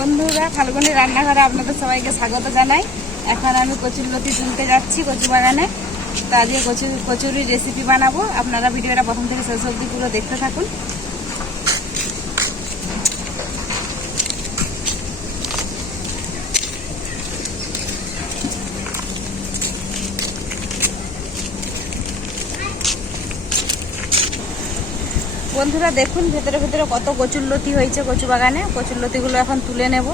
বন্ধুরা, ফাল্গুনি রান্নাঘরে আপনাদের সবাইকে স্বাগত জানাই। এখন আমি কচুরলতি তুলতে যাচ্ছি কচু বাগানে। তা দিয়ে কচুরির রেসিপি বানাবো। আপনারা ভিডিওটা প্রথম থেকে শেষ অবধি পুরো দেখতে থাকুন। বন্ধুরা দেখুন, ভেতরে ভেতরে কত কচুরলতি হয়েছে কচু বাগানে। কচুরলতিগুলো এখন তুলে নেব।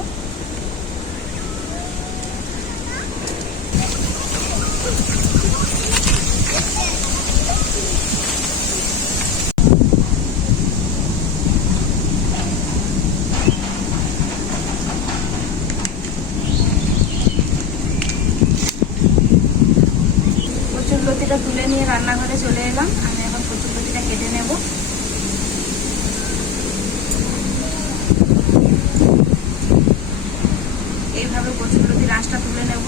কচুরলতিটা তুলে নিয়ে রান্নাঘরে চলে এলাম। আমি এখন কচুরলতিটা কেটে নেব। এইভাবে কচুরলতির আঁশটা তুলে নেব।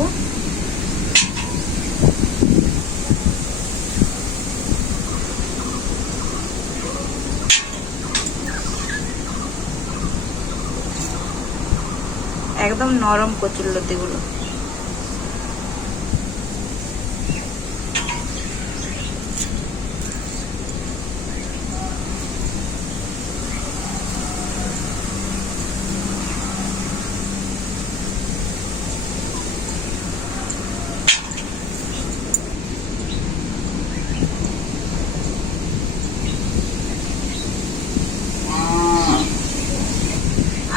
একদম নরম কচুরলতিগুলো।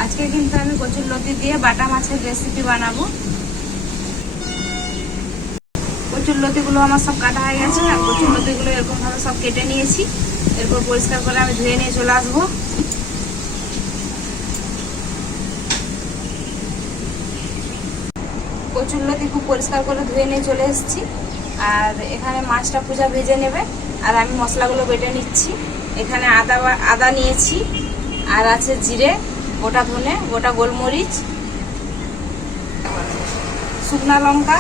আজকে কিন্তু আমি কচুরলতি দিয়ে বাটা মাছের রেসিপি বানাবো। কচুরলতিগুলো আমার সব কাটা হয়ে গেছে। আর কচুরলতিগুলো এরকম ভাবে সব কেটে নিয়েছি। এরপর পরিষ্কার করে আমি ধুয়ে নিয়ে চলে আসবো। কচুরলতি খুব পরিষ্কার করে ধুয়ে নিয়ে চলে এসেছি। আর এখানে মাছটা পূজা ভেজে নেবে। আর আমি মশলাগুলো বেটে নিচ্ছি। এখানে আদা নিয়েছি, আর আছে জিরে, গোটা ধনে, গোটা গোলমরিচ, শুকনা লঙ্কা,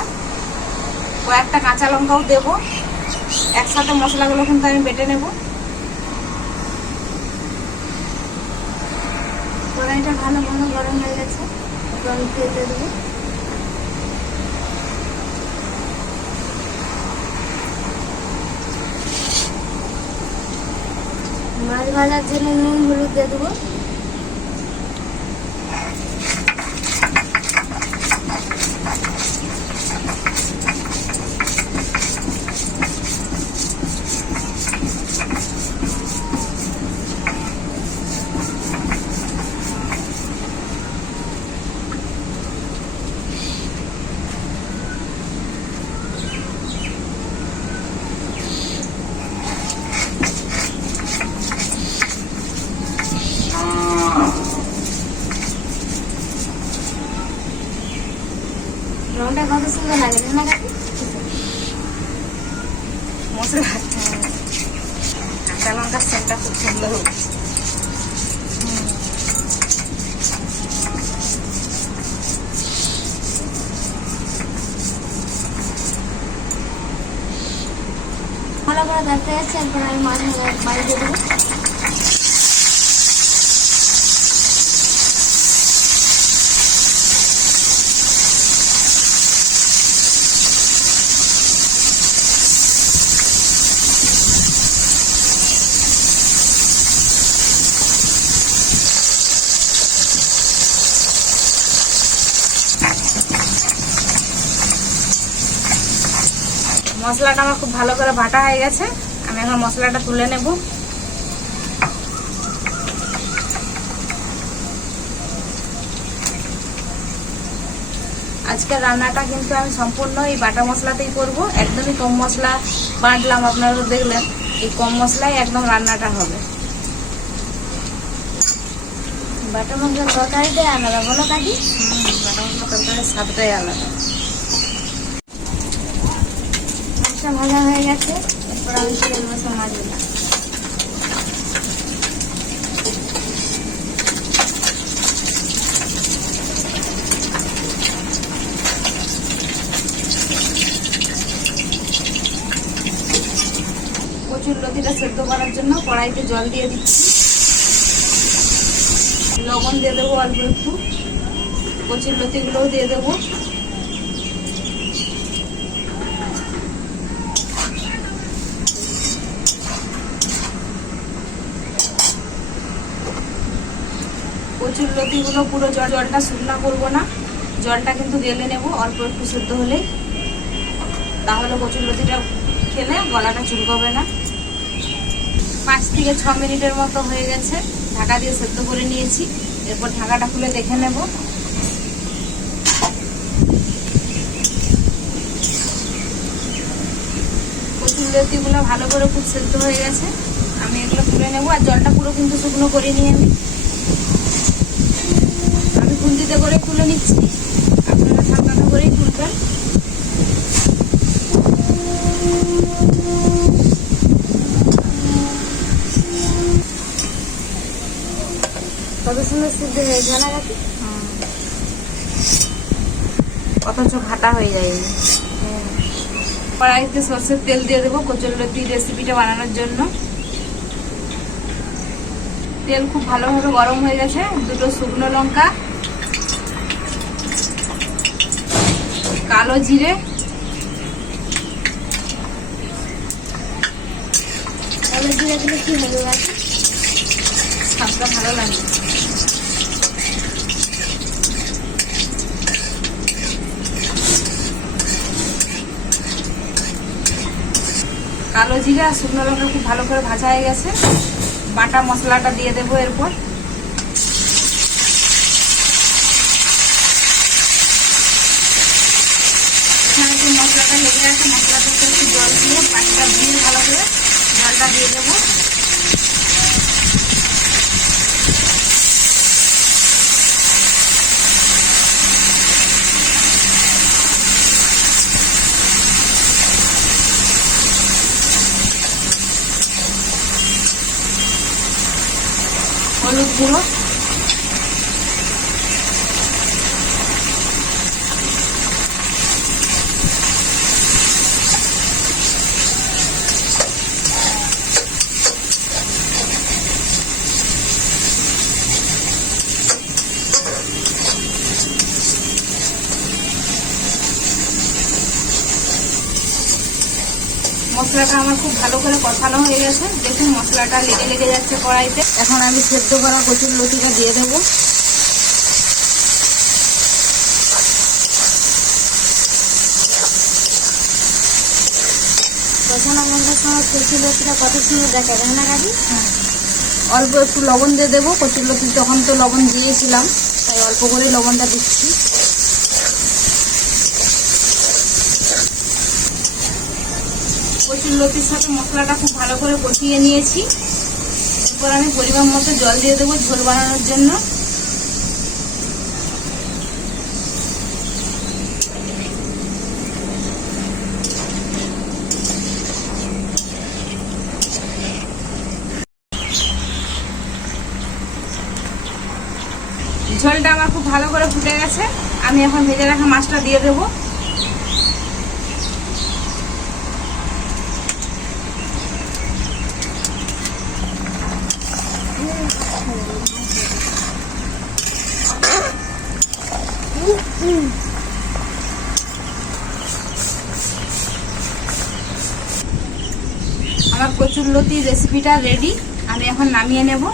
কয়েকটা কাঁচা লঙ্কাও দেব। একসাথে মশলাগুলো কিন্তু আমি বেটে নেব। কড়াইটা ভালো ভালো গরম হয়ে গেছে। আমি তেল দিয়ে দেবো। মাছ ভাজার জন্য নুন হলুদ দিয়ে দেবো। রংটা কত সুন্দর লাগে না কাকি? মশলা কাঁচা লঙ্কার সেন্টটা খুব সুন্দর হচ্ছে। ভালো করে দেখতে যাচ্ছে। এরপর আমি মাছ বাড়ি দিয়ে দেবো। মশলাটা আমার খুব ভালো করে বাটা হয়ে গেছে। আমি এখন মশলাটা তুলে নেব। আজকের রান্নাটা কিন্তু আমি সম্পূর্ণ এই বাটা মশলাতেই করব। একদমই কম মশলা বাটলাম, আপনারা তো দেখলেন। এই কম মশলায় একদম রান্নাটা হবে। বাটা মশলার তরকারিটাই আলাদা, বলো কাকি? বাটা মশলা তরকারির স্বাদটাই আলাদা। ভাজা হয়ে গেছে। এরপর আমি তেল মশলা মাছগুলো কচুরলতিটা সেদ্ধ করার জন্য কড়াইতে জল দিয়ে দিচ্ছি। লবণ দিয়ে দেবো অল্প একটু। কচুর লতিগুলোও দিয়ে দেবো। কচুর লতিগুলো পুরো জলটা শুকনা করবো না, জলটা কিন্তু গেলে নেব অল্প একটু সেদ্ধ হলেই, তাহলে কচুর লতিটা খেলে গলাটা চুলকাবে না। 5 থেকে 6 মিনিটের মতো হয়ে গেছে, ঢাকা দিয়ে সেদ্ধ করে নিয়েছি। এরপর ঢাকাটা খুলে দেখে নেব। কচুর লতিগুলো ভালো করে খুব সেদ্ধ হয়ে গেছে, আমি এগুলো তুলে নেব। আর জলটা পুরো কিন্তু শুকনো করে নিয়ে আমি খুন্তিতে করে তুলে নিচ্ছি, আপনারা ঠান্ডাটা করেই তুলবেন। কত সুন্দর সিদ্ধ হয়েছে না কাকি? অথচ ঘাটা হয়ে যায়নি। কড়াইতে সরষের তেল দিয়ে দেবো কচুরলতি রেসিপিটা বানানোর জন্য। তেল খুব ভালোভাবে গরম হয়ে গেছে। 2টো শুকনো লঙ্কা, কালো জিরে, কালো জিরা দিলে কি হবে কাকি? স্বাদটা ভালো লাগে। কালো জিরা আর শুকনো লঙ্কা খুব ভালো করে ভাজা হয়ে গেছে। বাটা মশলাটা দিয়ে দেবো এরপর। এখানে যে মশলাটা লেগে আছে, মশলাটাতে একটু জল দিয়ে পানিটা দিয়ে ভালো করে জলটা দিয়ে দেবো। হলুদ গুঁড়ো, মশলাটা আমার খুব ভালো করে কষানো হয়ে গেছে। দেখুন মশলাটা লেগে লেগে যাচ্ছে কড়াইতে। এখন আমি সেদ্ধ করা কচুর লতিটা দিয়ে দেবো। কষানো গন্ধের সময় কচুর লতিটা কত সুন্দর দেখা যায় না কাকি? অল্প একটু লবণ দিয়ে দেবো। কচুর লতি তখন তো লবণ দিয়েছিলাম, তাই অল্প করে লবণটা দিচ্ছি। কচুর লতির সাথে মশলাটা খুব ভালো করে কষিয়ে নিয়েছি। এরপর আমি পরিমাণ মতো জল দিয়ে দেবো ঝোল বানানোর জন্য। ঝোলটা আমার খুব ভালো করে ফুটে গেছে। আমি এখন ভেজে রাখা মাছটা দিয়ে দেবো। আমার কচুরলতি রেসিপিটা রেডি, আমি এখন নামিয়ে নেব।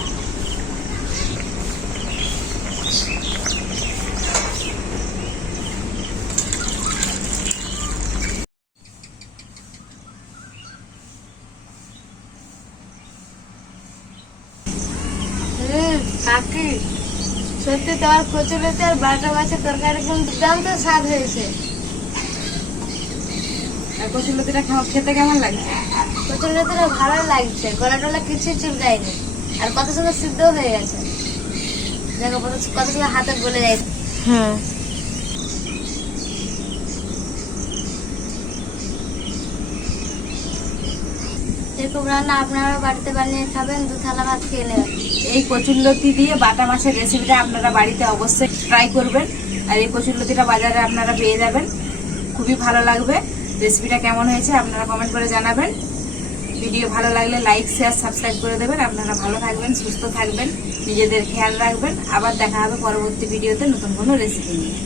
কাকি সত্যি তোমার কচুরলতি আর বাটা মাছের তরকারি কিন্তু দুর্দান্ত স্বাদ হয়েছে। আর কচুরলতিটা খেতে কেমন লাগছে? কচুরলতিটা ভালো লাগছে, গলা টলা কিছুই চুলকায়নি, আর কত সুন্দর সিদ্ধ হয়ে গেছে। দেখো কত সুন্দর হাতে গলে যায়। হ্যাঁ, এরকম রান্না আপনারা বাড়িতে বানিয়ে খাবেন, 2 থালা ভাত খেয়ে নেবেন। এই কচুরলতি দিয়ে বাটা মাছের রেসিপিটা আপনারা বাড়িতে অবশ্যই ট্রাই করবেন। আর এই কচুরলতিটা বাজারে আপনারা পেয়ে যাবেন, খুবই ভালো লাগবে। রেসিপিটা কেমন হয়েছে আপনারা কমেন্ট করে জানাবেন। ভিডিও ভালো লাগলে লাইক শেয়ার সাবস্ক্রাইব করে দেবেন। আপনারা ভালো থাকবেন, সুস্থ থাকবেন, নিজেদের খেয়াল রাখবেন। আবার দেখা হবে পরবর্তী ভিডিওতে নতুন কোনো রেসিপি নিয়ে।